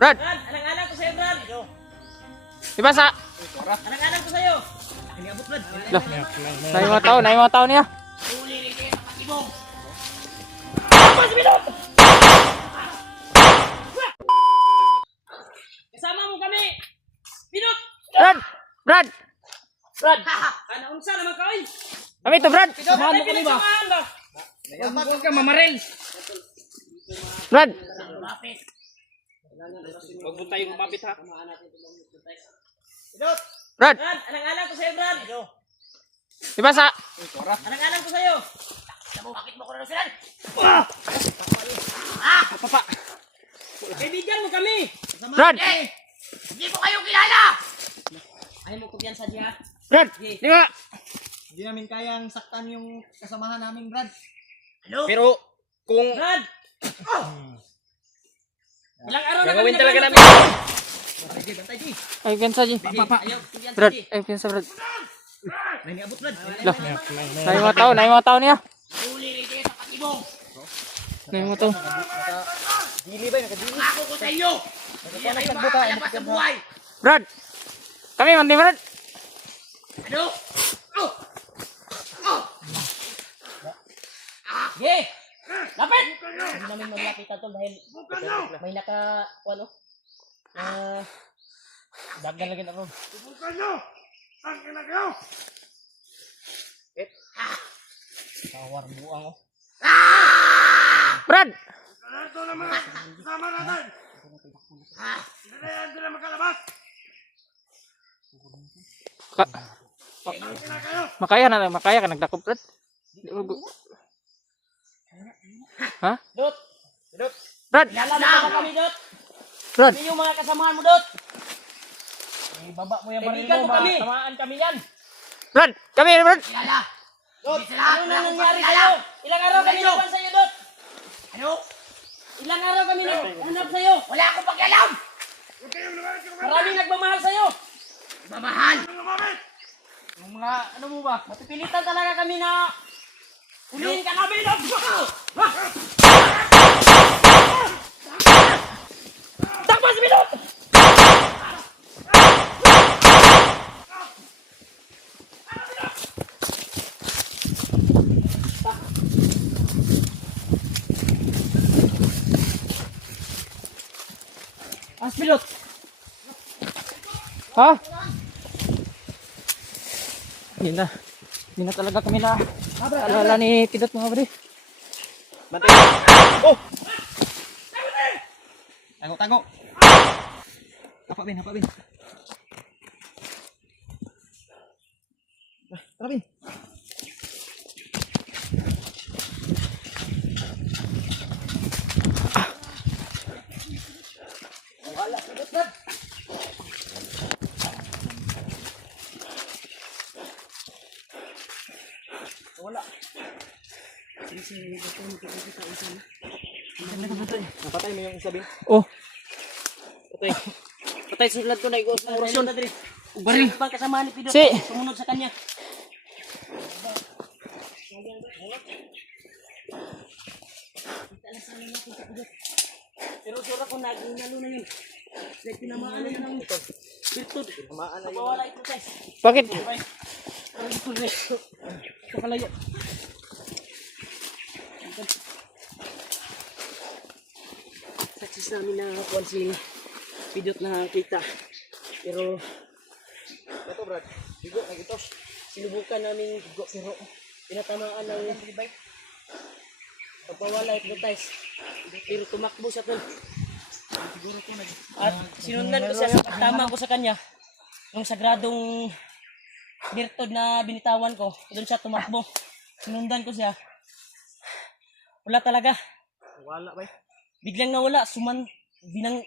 Brad! Alang-alang ko sa'yo, Brad. Diba sa... Alang-alang ko sa'yo. Hindi abot, Brad. Lah, na yung mga tao niya. Huli rin kayo sa patibong. Tapos, Binot! Kasama mo kami. Binot! Brad! Brad! Brad! Unsa naman ka, oy? Kami to, Brad! Samahan mo kami ba? Huwag ka mamarel. Brad! Huwag mo tayong mapit, ha? Binot! Brad! Brad, alang-alang ko sa'yo, Brad. Diba sa... Alang-alang ko sa'yo. Bakit mo ko na sila? Papa! Kaibigan mo kami. Brad! Hindi ko kayo kilala. Ayaw mo kumpiyansa diya. Brad! Di ba? Hindi namin kayang saktan yung kasamahan namin, Brad. Ano? Pero kung... Brad! Ilang araw na gagawin kami talaga naglalaro. namin. Bantay, di. Ay, piyansa, G. Papa, ayaw kumpiyansa Brad! di. Ay, piyansa, Brad. May niabot, Brad. Lah, na yung mga tao niya. Huli rin kayo sa patibong. Na yung mga tao. Dili ba? Nakadili. Ako ko sa iyo. Hindi na kayo makakalapas sa buhay. Brad! Kami, mandi, Brad! Ano? Yeah! Lapit! Hindi namin maglapit ito dahil may ano? Dagan lagi na ron. Tawar buang oh. Brad! Makaya ka nagdakop, Brad. Ha? Dot! Brad! Lalala mo kami, Dot! Brad! Kami yung mga kasamahan mo, Dot! Baba mo yung baril mo, kami. Tamaan kami yan. Brad! Kami, Brad! Kilala! Dot! Ano na nangyari sa'yo? Ilang araw kami naban sa'yo, Dot? Ano? Ilang araw kami nahanap sa'yo? Wala akong pakialam! Maraming nagmamahal sa'yo! Mamahal! Yung mga, ano mo ba? Mapipilitan talaga kami na huliin ka namin, Dot! Takbo si Binot! Aspilot! Ha? Hindi na talaga kami na alala ni Tidot, mga bro. Bantay. Oh! Tago. Hapa, Bin. Tara, Bin. Napatay mo yung isa, Bin. Oh, Patay sulat ko na igos na orasyon. Baril pa kasama ni Pidot. Si. Sumunod sa kanya. Pero sura ko nagingalo na yun. Dahil tinamaan na yun ang virtud. Mawala ito, guys. bakit? Kakalaya. Success namin na kuwan si Pidot na kita. Pero Ito, Brad. Bigo, nagitos. sinubukan namin higo pero pinatamaan ng bike. Pagpawala ito, guys. Pero tumakbo siya tol. At sinundan ko siya sa pagtama ko sa kanya. Yung sagradong virtud na binitawan ko, doon siya tumakbo. Sinundan ko siya. Wala talaga. Wala ba? Biglang nawala.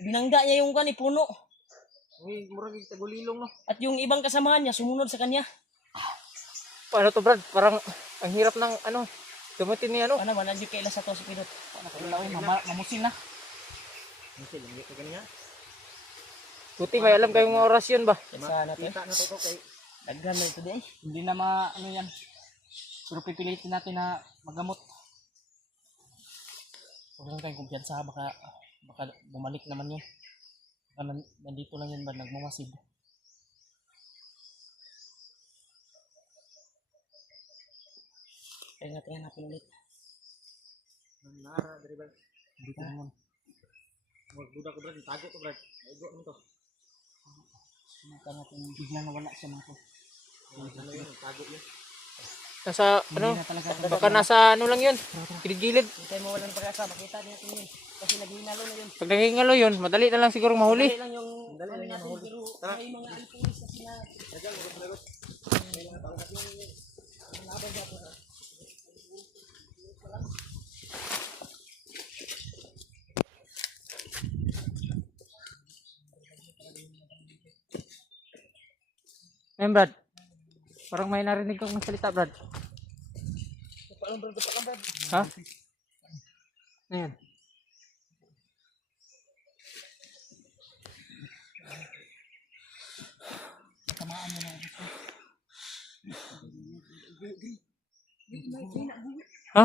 Binangga niya yung puno. Uy, murag yung tagulilong, no? At yung ibang kasamahan niya, sumunod sa kanya. Paano to, Brad? Parang ang hirap ng gamitin ni ano. Ano ba, nandiyo kaila sa to si Pidot. Mamusin na. Hindi, lang ito ganyan. Buti may alam kayong mga orasyon ba? Sa natin. Kita na to kay... Daghan na ito di ay. Hindi na ano yan. Pero pipilitin natin na magamot. Huwag lang tayong kumpiyansa, baka bumalik naman yun. Nandito lang yan ba, nagmamasid. Kaya natin hanapin ulit. Nara, dari Brad. Dito naman. Magbuda ko Brad, tago ko Brad. Aigo naman to. Sinaka natin biglang nawala siya mga to. Ano yun, tago yun. Nasa, ano, Hindi na talaga ako baka nasa ano lang yun, gilid-gilid. Hindi tayo mawalan ng pag-asa. Makita din natin yun. Kasi naghinalo na yun. Pag nagingalo yun, madali na lang siguro mahuli. Madali lang yung kami natin. Pero may mga alpulis kasi na Ayun Brad, parang may narinig kang salita Brad. palang Brad, palang Brad. Ha? Ayan. tamaan mo na gusto. Ha?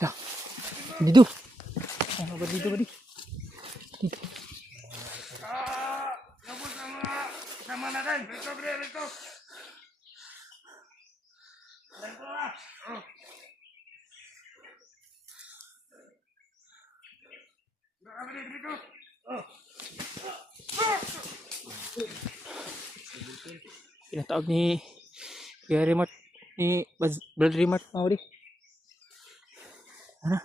Dah. Dito. Ano ba dito ba di? Dito. Sama natin. Rito, bre, rito. Pinatawag ni Kuya Remote ni Brad Remote mga buddy. Ano?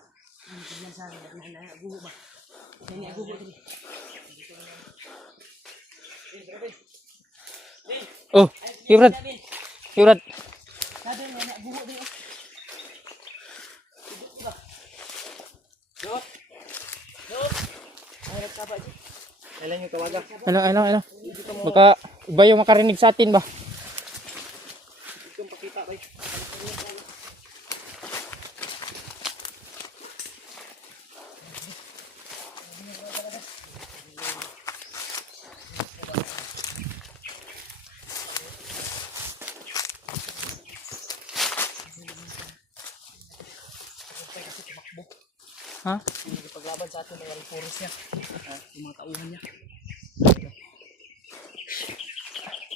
Yan sa akin. Naguho ba? Yan yung aguho din. Oh, hey Brad. Hey Brad. Sabi mo, naguho din. Mahirap ka ba dyan? Kailan yung tawaga? Ano. Baka iba yung makarinig sa atin ba? Itong pakita ba? Ha? Hindi paglaban sa atin, may alpulis niya. Yung mga tauhan niya.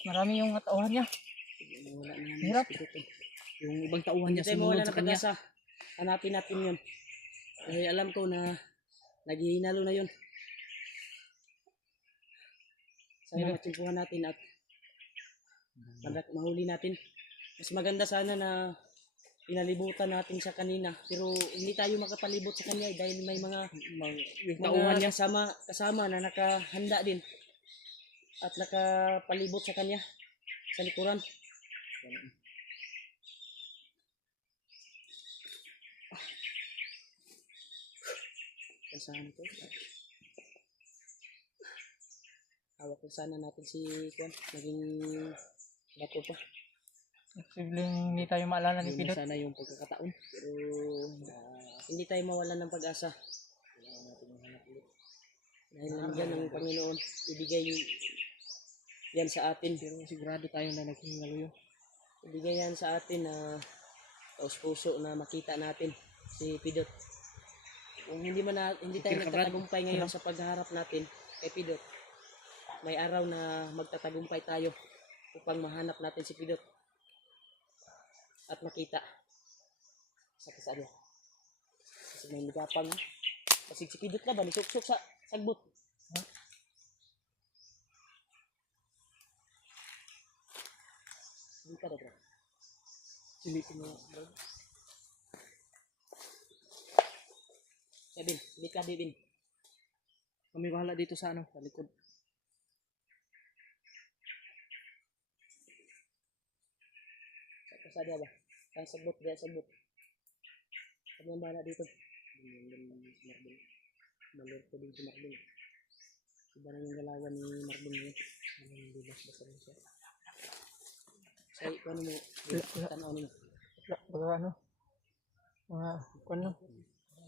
Marami yung katauhan niya. Wala na yan. Hirap. Yung ibang tauhan niya sumunod sa kanya. Hanapin natin yun. Dahil alam ko na naghihinalo na yun. Sana matsimpuhan natin at mahuli natin. Mas maganda sana na pinalibutan natin siya kanina. Pero hindi tayo makapalibot sa kanya dahil may mga tauhan niya kasama na nakahanda din. At nakapalibot sa kanya sa likuran. Saan ito? Hawak ko sana natin si Kwan. Naging bato pa. Posibleng hindi tayo maalala ni Yun na Pidot. sana yung pagkakataon. Pero hindi tayo mawalan ng pag-asa. Dahil nandiyan ang Panginoon. Ibigay yan sa atin. Pero sigurado tayo na naghihingalo yun. Ibigay yan sa atin na taos-puso na makita natin si Pidot. Kung hindi tayo nagtatagumpay ngayon sa pagharap natin kay Pidot, may araw na magtatagumpay tayo upang mahanap natin si Pidot at makita sa kasado. Kasi may nagapang kasi si Pidot na ba nisuksok sa sagbot. Hindi ka na bro. Silipin mo bro. Bin, hindi ka Bin. Kami bahala dito sa ano, sa likod. Sa kasada ba? Ang sagbot, diyan sagbot. Kami ang bahala dito. Malur ko din si Marvin. Iba na yung galawan ni Marvin yun. Anong bilas-basa rin siya. Say, ano mo? Tanaw mo. Baka ano? Mga, ano?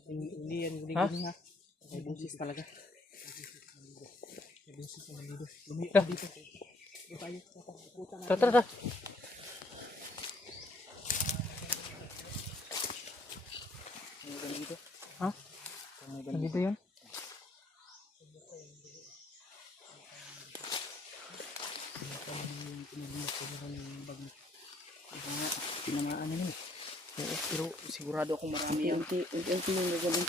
Hindi yan, Ha? guli-guli ha. May busis talaga. May busis naman dito. Lumiit dito. Dito tayo. Puta na. Tara. Nandito yun. Tinamaan na yun. Oo, pero sigurado akong marami yan. Unti-unti yung gagawin.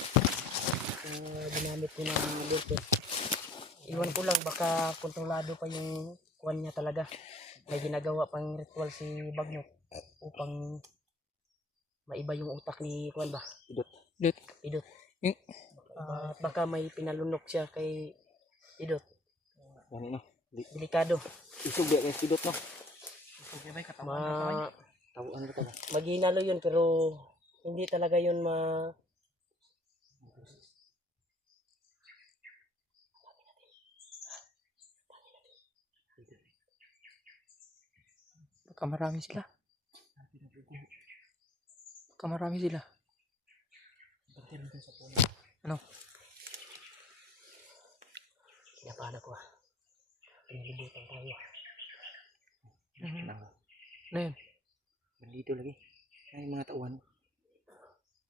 Ginamit ko na dito. Iwan ko lang, baka kontrolado pa yung kuwan niya talaga. May ginagawa pang ritual si Bagnot upang maiba yung utak ni kuwan ba? Dito. Idot. Yung- Baka may pinalunok siya kay Idot. Gani no. Delikado. Isog ba kay Sidot no? Ma Tawaan ka ba? maghinalo yun pero hindi talaga yun Baka marami sila. Baka marami sila. Ano? Kinabahan ako ah. Pinalibutan tayo. Ano yun? Nandito lagi. Ay mga tauhan.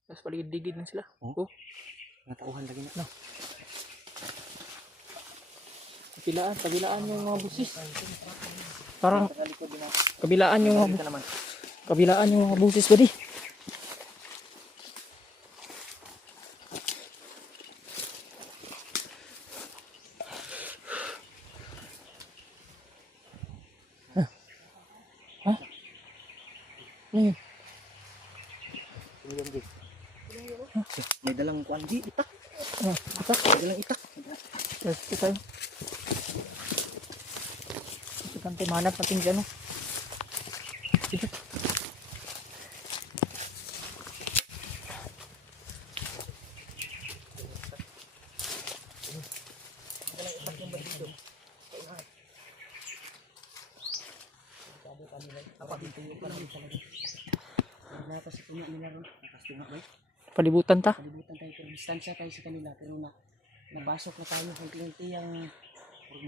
Mas paligid-ligid na sila. Oh. Mga tauhan lagi na. Kabilaan yung mga busis. Parang kabilaan yung mga kabilaan yung mga busis ba di? Ano yun? May dalang kuandi itak. Itak? May dalang itak. Ito tayo. Ito kante manap natin dyan. Ito. Kasi punya nila ron. Nakastunga ba? Palibutan ta. Kalibutan tayo pero distansya tayo sa kanila pero napasok na tayo unti-unti yung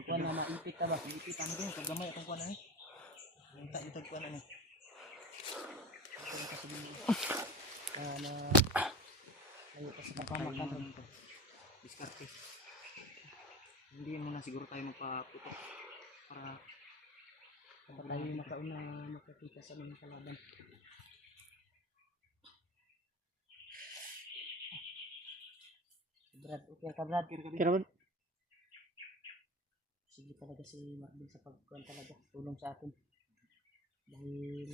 kuwan na maipit ka ba? Ipit ano din kagamay atong kuan ani. Minta itag kuan ani. Na ayo kasi kapamakan ron to. Diskarte. Hindi muna siguro tayo magpaputok para Tayo makauna makakita sa mga kalaban. Brad, okay ka Brad? Kira ba? Sige talaga si Marvin sa pagkuhan talaga. Tulong sa atin. Dahil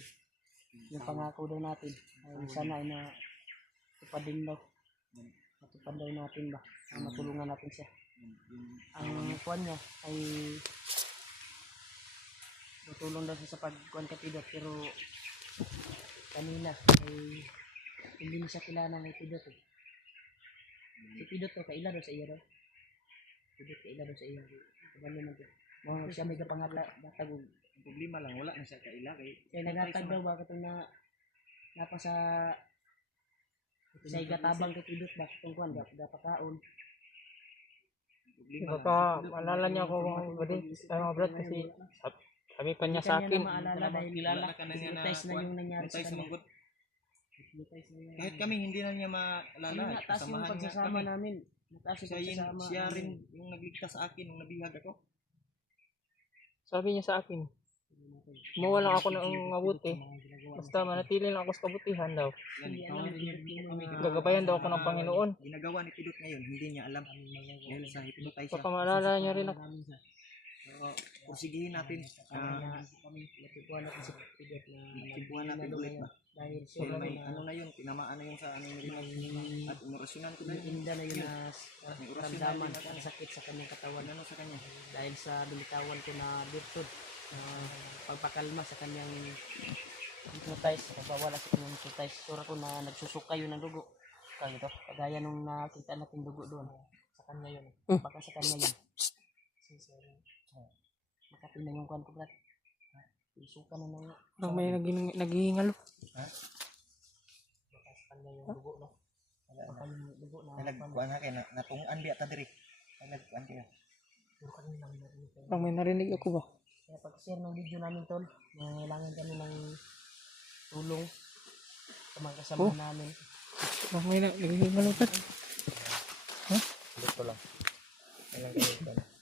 yung pangako daw natin ay sana ay matupad din daw. Matupad daw natin ba? Matulungan natin siya. Ang kuhan niya ay matulong daw siya sa pagkuhan kay Pidot pero kanina ay hindi niya siya kilala ng Pidot eh. Si Pidot to kaila daw sa iya daw. Pidot kaila daw sa iya. Kabalo man to. Mo siya may kapangatag og problema lang wala na siya kaila kay kaya nagatag daw ba katong napa sa igatabang kay Pidot ba katong kuhan gapakaon. Baka maalala niya ako mga brad kasi sabi pa niya sa akin. Maalala dahil kilala ka na niya na hypnotize na yung nangyari sa kanya. manggut. Hypnotize na yan. Kahit kami hindi na niya maalala. Ayun nga, taas yung Kasamahan nga pagsasama kami. namin. Taas yung pagsasama. Siya rin yung nagligtas sa akin nung nabihag ako. Sabi niya sa akin, gumawa lang ako ng mabuti. Basta manatili lang ako sa kabutihan daw. Gagabayan daw ako ng Panginoon. Ginagawa ni Pidot ngayon, hindi niya alam. Dahil sa hypnotize siya. Baka maalala niya rin ako. So, pursigihin natin. Matutuwa natin si Pidot na Tibuhan natin ulit ba? dahil Dahil sobrang may ano na yun, tinamaan na yun sa ano yun. At umorasyonan ko yung dahil. inda na yun na ramdaman ang sakit sa kanyang katawan. Ano sa kanya? Dahil sa binitawan ko na virtud, pagpakalma sa kanyang hypnotize, pagpawala sa kanyang hypnotize. Sura ko na nagsusuka yun ng dugo. Kaya ito, kagaya nung nakita natin dugo doon. Sa kanya yun. Baka sa kanya yun. Makati na yung kuhan ko, Brad. Isuka na nga. Parang may naghihingalo. Baka sa kanya yung dugo, no? Baka yung dugo na Nagkuhan na kayo, natungan di ata diri. Nagkuhan kayo. puro kami lang narinig. Parang may narinig ako ba? Kaya pag-share ng video namin, tol, nangailangan kami ng tulong sa mga kasama namin. Parang may naghihingalo pa. Ha? Dito lang. Yan lang ganito.